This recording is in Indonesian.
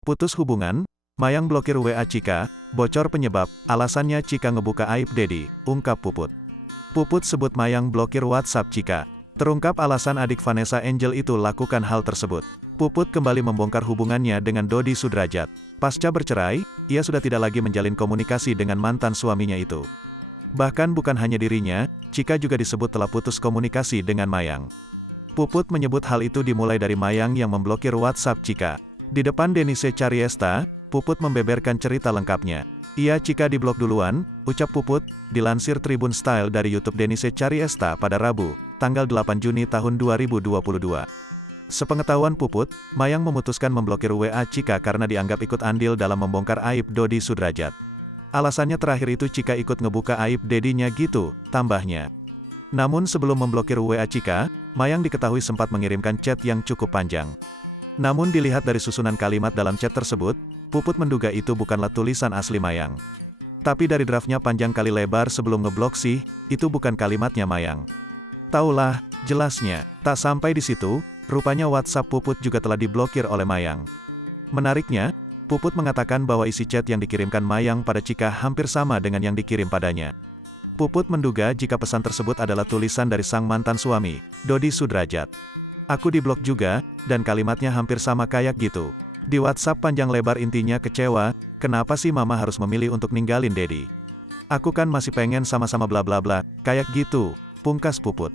Putus hubungan, Mayang blokir WA Chika, bocor penyebab, alasannya Chika ngebuka aib Dedi, ungkap Puput. Puput sebut Mayang blokir WhatsApp Chika. Terungkap alasan adik Vanessa Angel itu lakukan hal tersebut. Puput kembali membongkar hubungannya dengan Dodi Sudrajat. Pasca bercerai, ia sudah tidak lagi menjalin komunikasi dengan mantan suaminya itu. Bahkan bukan hanya dirinya, Chika juga disebut telah putus komunikasi dengan Mayang. Puput menyebut hal itu dimulai dari Mayang yang memblokir WhatsApp Chika. Di depan Denise Chariesta, Puput membeberkan cerita lengkapnya. Iya, Chika diblok duluan, ucap Puput, dilansir Tribun Style dari YouTube Denise Chariesta pada Rabu, tanggal 8 Juni tahun 2022. Sepengetahuan Puput, Mayang memutuskan memblokir WA Chika karena dianggap ikut andil dalam membongkar aib Dodi Sudrajat. Alasannya terakhir itu Chika ikut ngebuka aib dedinya gitu, tambahnya. Namun sebelum memblokir WA Chika, Mayang diketahui sempat mengirimkan chat yang cukup panjang. Namun dilihat dari susunan kalimat dalam chat tersebut, Puput menduga itu bukanlah tulisan asli Mayang. Tapi dari draftnya panjang kali lebar sebelum ngeblok sih, itu bukan kalimatnya Mayang. Taulah, jelasnya, tak sampai di situ, rupanya WhatsApp Puput juga telah diblokir oleh Mayang. Menariknya, Puput mengatakan bahwa isi chat yang dikirimkan Mayang pada Chika hampir sama dengan yang dikirim padanya. Puput menduga jika pesan tersebut adalah tulisan dari sang mantan suami, Dodi Sudrajat. Aku diblok juga, dan kalimatnya hampir sama kayak gitu. Di WhatsApp panjang lebar intinya kecewa, kenapa sih mama harus memilih untuk ninggalin Dedi? Aku kan masih pengen sama-sama bla bla bla, kayak gitu, pungkas Puput.